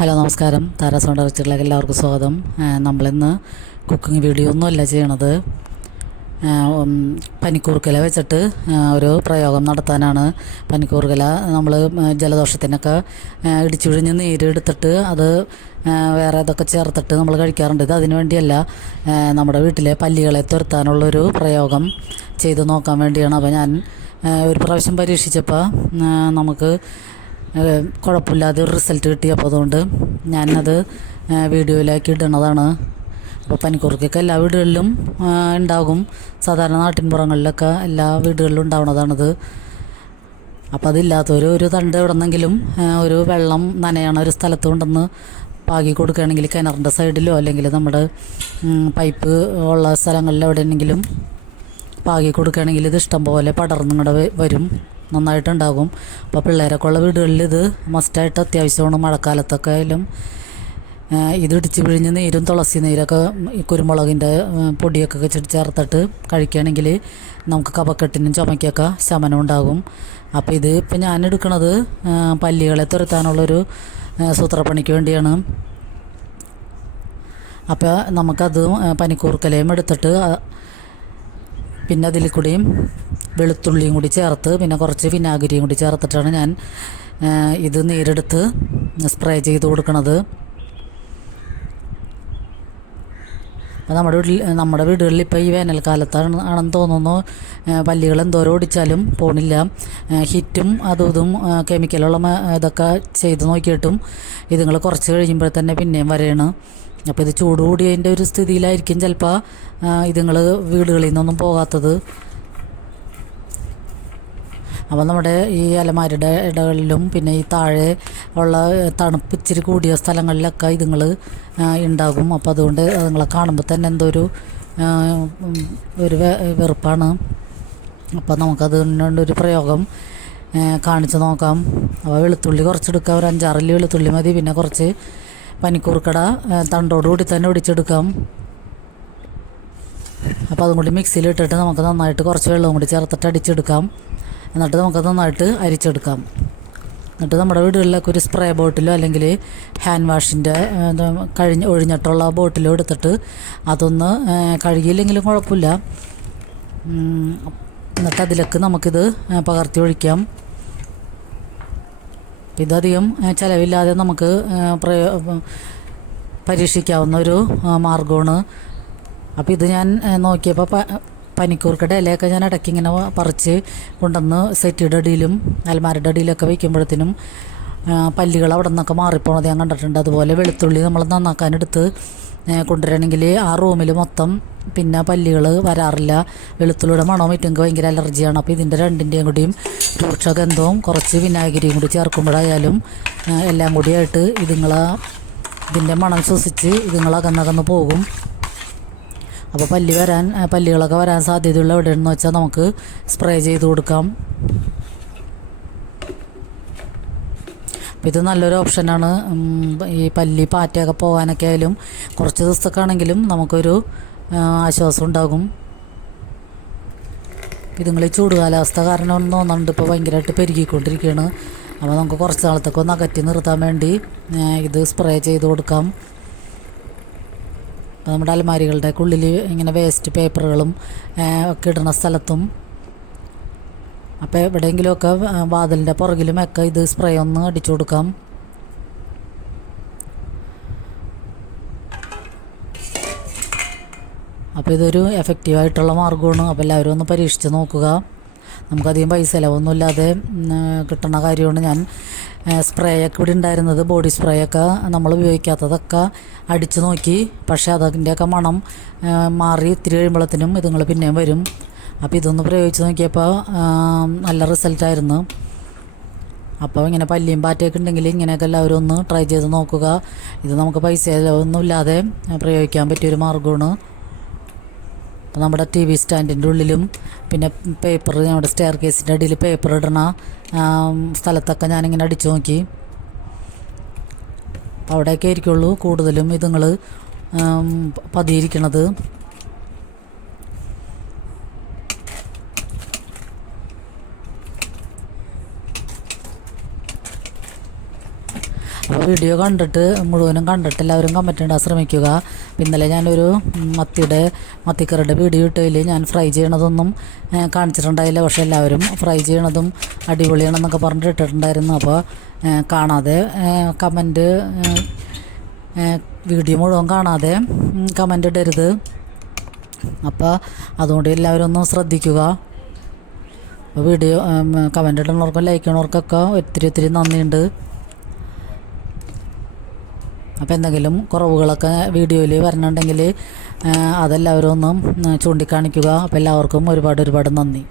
Hello നമസ്കാരം. താര sound വെച്ചിട്ടുള്ള എല്ലാവർക്കും സ്വാഗതം. നമ്മളിന്ന് കുക്കിംഗ് വീഡിയോ ഒന്നുമല്ല ചെയ്യണത്. പനിക്കൂർക്കല വെച്ചിട്ട് ഒരു പ്രയോഗം നടത്താനാണ്. പനിക്കൂർക്കല നമ്മൾ ജലദോഷത്തിനൊക്കെ ഇടിച്ചു പിഴിഞ്ഞ് നീരെടുത്തിട്ട് അത് വേറെ ഇതൊക്കെ ചേർത്തിട്ട് നമ്മൾ കഴിക്കാറുണ്ട്. ഇത് അതിനു വേണ്ടിയല്ല, നമ്മുടെ വീട്ടിലെ പല്ലികളെ തുരത്താനുള്ളൊരു പ്രയോഗം ചെയ്ത് നോക്കാൻ വേണ്ടിയാണ്. അപ്പോൾ ഞാൻ ഒരു പ്രാവശ്യം പരീക്ഷിച്ചപ്പോൾ നമുക്ക് കുഴപ്പമില്ലാതെ ഒരു റിസൾട്ട് കിട്ടി. അപ്പോൾ അതുകൊണ്ട് ഞാനത് വീഡിയോയിലാക്കി ഇടുന്നതാണ്. അപ്പോൾ പനിക്കൂർക്കയൊക്കെ എല്ലാ വീടുകളിലും ഉണ്ടാകും. സാധാരണ നാട്ടിൻപുറങ്ങളിലൊക്കെ എല്ലാ വീടുകളിലും ഉണ്ടാവുന്നതാണിത്. അപ്പോൾ അതില്ലാത്തവർ ഒരു തണ്ട് എവിടെന്നെങ്കിലും ഒരു വെള്ളം നനയണ ഒരു സ്ഥലത്ത് കൊണ്ടുവന്ന് പാകി കൊടുക്കുകയാണെങ്കിൽ, കിണറിൻ്റെ സൈഡിലോ അല്ലെങ്കിൽ നമ്മുടെ പൈപ്പ് ഉള്ള സ്ഥലങ്ങളിൽ എവിടെയെങ്കിലും പാകി കൊടുക്കുകയാണെങ്കിൽ ഇത് ഇഷ്ടം പോലെ പടർന്നിങ്ങടെ വരും, നന്നായിട്ടുണ്ടാകും. അപ്പോൾ പിള്ളേരൊക്കെ ഉള്ള വീടുകളിൽ ഇത് മസ്റ്റായിട്ട് അത്യാവശ്യമാണ്. മഴക്കാലത്തൊക്കെ ആയാലും ഇത് ഇടിച്ച് പിഴിഞ്ഞ് നീരും തുളസി നീരൊക്കെ ഈ കുരുമുളകിൻ്റെ പൊടിയൊക്കെ ചേർത്തിട്ട് കഴിക്കുകയാണെങ്കിൽ നമുക്ക് കഫക്കെട്ടിനും ചുമയ്ക്കൊക്കെ ശമനം ഉണ്ടാകും. അപ്പോൾ ഇത് ഇപ്പം ഞാൻ എടുക്കുന്നത് പല്ലികളെ തുരത്താനുള്ളൊരു സൂത്രപ്പണിക്ക് വേണ്ടിയാണ്. അപ്പോൾ നമുക്കത് പനിക്കൂർക്കലയും എടുത്തിട്ട് പിന്നെ അതിൽ കൂടിയും വെളുത്തുള്ളിയും കൂടി ചേർത്ത് പിന്നെ കുറച്ച് വിനാഗിരിയും കൂടി ചേർത്തിട്ടാണ് ഞാൻ ഇത് നീരെടുത്ത് സ്പ്രേ ചെയ്ത് കൊടുക്കുന്നത്. അപ്പോൾ നമ്മുടെ വീടുകളിൽ ഇപ്പോൾ ഈ വേനൽക്കാലത്താണെന്ന് തോന്നുന്നു പല്ലികൾ എന്തോരം ഓടിച്ചാലും പോണില്ല. ഹിറ്റും അതും ഇതും കെമിക്കലുള്ള ഇതൊക്കെ ചെയ്ത് നോക്കിയിട്ടും ഇതുങ്ങൾ കുറച്ച് കഴിയുമ്പോൾ തന്നെ പിന്നെയും വരെയാണ്. അപ്പോൾ ഇത് ചൂട് കൂടിയതിൻ്റെ ഒരു സ്ഥിതിയിലായിരിക്കും ചിലപ്പോൾ ഇതുങ്ങൾ വീടുകളിൽ നിന്നൊന്നും പോകാത്തത്. അപ്പോൾ നമ്മുടെ ഈ അലമാരുടെ ഇടകളിലും പിന്നെ ഈ താഴെ ഉള്ള തണുപ്പ് ഇച്ചിരി കൂടിയ സ്ഥലങ്ങളിലൊക്കെ ഇതുങ്ങൾ ഉണ്ടാകും. അപ്പോൾ അതുകൊണ്ട് അതുങ്ങളെ കാണുമ്പോൾ തന്നെ എന്തോ ഒരു വെറുപ്പാണ്. അപ്പോൾ നമുക്കതുകൊണ്ടൊരു പ്രയോഗം കാണിച്ച് നോക്കാം. അപ്പോൾ വെളുത്തുള്ളി കുറച്ചെടുക്കാം, ഒരു 5-6 അല്ലി വെളുത്തുള്ളി മതി. പിന്നെ കുറച്ച് പനിക്കൂർക്കട തണ്ടോടുകൂടി തന്നെ ഒടിച്ചെടുക്കാം. അപ്പോൾ അതും കൂടി മിക്സിയിലിട്ടിട്ട് നമുക്ക് നന്നായിട്ട് കുറച്ച് വെള്ളവും കൂടി ചേർത്തിട്ട് അടിച്ചെടുക്കാം. എന്നിട്ട് നമുക്ക് നന്നായിട്ട് അരിച്ചെടുക്കാം. എന്നിട്ട് നമ്മുടെ വീടുകളിലൊക്കെ ഒരു സ്പ്രേ ബോട്ടിലോ അല്ലെങ്കിൽ ഹാൻഡ് വാഷിൻ്റെ ഒഴിഞ്ഞിട്ടുള്ള ബോട്ടിലോ എടുത്തിട്ട് അതൊന്ന് കഴുകിയില്ലെങ്കിലും കുഴപ്പമില്ല. എന്നിട്ട് അതിലേക്ക് നമുക്കിത് പകർത്തി ഒഴിക്കാം. ഇതധികം ചിലവില്ലാതെ നമുക്ക് പരീക്ഷിക്കാവുന്ന ഒരു മാർഗമാണ്. അപ്പോൾ ഇത് ഞാൻ നോക്കിയപ്പോൾ പനിക്കൂർക്കയുടെ ഇലയൊക്കെ ഞാൻ ഇടയ്ക്ക് ഇങ്ങനെ പറിച്ച് കൊണ്ടുവന്ന് സെറ്റിയുടെ അടിയിലും അലമാരയുടെ അടിയിലൊക്കെ വയ്ക്കുമ്പോഴത്തേനും പല്ലികൾ അവിടെ നിന്നൊക്കെ മാറിപ്പോണത് ഞാൻ കണ്ടിട്ടുണ്ട്. അതുപോലെ വെളുത്തുള്ളി നമ്മൾ നന്നാക്കാനെടുത്ത് കൊണ്ടുവരണമെങ്കിൽ ആ റൂമിൽ മൊത്തം പിന്നെ പല്ലികൾ വരാറില്ല. വെളുത്തുള്ളിയുടെ മണവും എനിക്ക് ഭയങ്കര അലർജിയാണ്. അപ്പോൾ ഇതിൻ്റെ രണ്ടിൻ്റെയും കൂടിയും രൂക്ഷഗന്ധവും കുറച്ച് വിനാഗിരിയും കൂടി ചേർക്കുമ്പോഴായാലും എല്ലാം കൂടിയായിട്ട് ഇതിൻ്റെ മണം ശ്വസിച്ച് ഇതുങ്ങളകന്നകന്ന് പോകും. അപ്പോൾ പല്ലികളൊക്കെ വരാൻ സാധ്യതയുള്ള എവിടെയാണെന്ന് വെച്ചാൽ നമുക്ക് സ്പ്രേ ചെയ്ത് കൊടുക്കാം. അപ്പോൾ ഇത് നല്ലൊരു ഓപ്ഷനാണ്. ഈ പല്ലി പാറ്റയൊക്കെ പോകാനൊക്കെ ആയാലും കുറച്ച് ദിവസത്തേക്കാണെങ്കിലും നമുക്കൊരു ആശ്വാസം ഉണ്ടാകും. ഇതുങ്ങൾ ഈ ചൂട് കാലാവസ്ഥ കാരണം ഒന്ന് തോന്നുന്നുണ്ട് ഇപ്പോൾ ഭയങ്കരമായിട്ട് പെരുകിക്കൊണ്ടിരിക്കുകയാണ്. അപ്പോൾ നമുക്ക് കുറച്ച് നാളത്തേക്ക് ഒന്ന് അകറ്റി നിർത്താൻ വേണ്ടി ഇത് സ്പ്രേ ചെയ്ത് കൊടുക്കാം. നമ്മുടെ അലമാരികളുടെ ഉള്ളിൽ ഇങ്ങനെ വേസ്റ്റ് പേപ്പറുകളും ഒക്കെ ഇടുന്ന സ്ഥലത്തും അപ്പോൾ എവിടെയെങ്കിലുമൊക്കെ വാതിലിൻ്റെ പുറകിലുമൊക്കെ ഇത് സ്പ്രേ ഒന്ന് അടിച്ചു കൊടുക്കാം. അപ്പോൾ ഇതൊരു എഫക്റ്റീവായിട്ടുള്ള മാർഗ്ഗമാണ്. അപ്പോൾ എല്ലാവരും ഒന്ന് പരീക്ഷിച്ച് നോക്കുക. നമുക്കധികം പൈസ ചിലവൊന്നുമില്ലാതെ കിട്ടുന്ന കാര്യമാണ്. ഞാൻ സ്പ്രേയൊക്കെ ഇവിടെ ഉണ്ടായിരുന്നത്, ബോഡി സ്പ്രേയൊക്കെ നമ്മൾ ഉപയോഗിക്കാത്തതൊക്കെ അടിച്ചു നോക്കി. പക്ഷേ അതിൻ്റെയൊക്കെ മണം മാറി ഇത്തിരി കഴിയുമ്പോഴത്തേനും ഇതുങ്ങൾ പിന്നെയും വരും. അപ്പോൾ ഇതൊന്ന് പ്രയോഗിച്ച് നോക്കിയപ്പോൾ നല്ല റിസൾട്ടായിരുന്നു. അപ്പോൾ ഇങ്ങനെ പല്ലിയും പാറ്റയൊക്കെ ഉണ്ടെങ്കിൽ ഇങ്ങനെയൊക്കെ എല്ലാവരും ഒന്ന് ട്രൈ ചെയ്ത് നോക്കുക. ഇത് നമുക്ക് പൈസ ചിലവൊന്നുമില്ലാതെ പ്രയോഗിക്കാൻ പറ്റിയൊരു മാർഗ്ഗമാണ്. അപ്പോൾ നമ്മുടെ TV സ്റ്റാൻഡിൻ്റെ ഉള്ളിലും പിന്നെ പേപ്പർ നമ്മുടെ സ്റ്റെയർ കേസിൻ്റെ അടിയിൽ പേപ്പർ ഇടണ സ്ഥലത്തൊക്കെ ഞാനിങ്ങനെ അടിച്ചു നോക്കി. അപ്പോൾ അവിടെയൊക്കെ ആയിരിക്കുള്ളൂ കൂടുതലും ഇതുങ്ങൾ പതിയിരിക്കണത്. അപ്പോൾ വീഡിയോ കണ്ടിട്ട് മുഴുവനും കണ്ടിട്ട് എല്ലാവരും കമൻറ്റ് ഇടാൻ ശ്രമിക്കുക. ഇന്നലെ ഞാനൊരു മത്തിക്കറിയുടെ വീഡിയോ ഇട്ടതിൽ ഞാൻ ഫ്രൈ ചെയ്യണതൊന്നും കാണിച്ചിട്ടുണ്ടായില്ല. പക്ഷേ എല്ലാവരും ഫ്രൈ ചെയ്യണതും അടിപൊളിയാണെന്നൊക്കെ പറഞ്ഞിട്ട് ഇട്ടിട്ടുണ്ടായിരുന്നു. അപ്പോൾ കാണാതെ കമൻറ്റ് വീഡിയോ മുഴുവൻ കാണാതെ കമൻറ്റ് ഇടരുത്. അപ്പോൾ അതുകൊണ്ട് എല്ലാവരും ഒന്ന് ശ്രദ്ധിക്കുക. വീഡിയോ കമൻറ്റ് ഇടുന്നവർക്കും ലൈക്ക് ചെയ്യണവർക്കൊക്കെ ഒത്തിരി നന്ദിയുണ്ട്. അപ്പോൾ എന്തെങ്കിലും കുറവുകളൊക്കെ വീഡിയോയിൽ വരണുണ്ടെങ്കിൽ അതെല്ലാവരും ഒന്നും ചൂണ്ടിക്കാണിക്കുക. അപ്പോൾ എല്ലാവർക്കും ഒരുപാട് നന്ദി.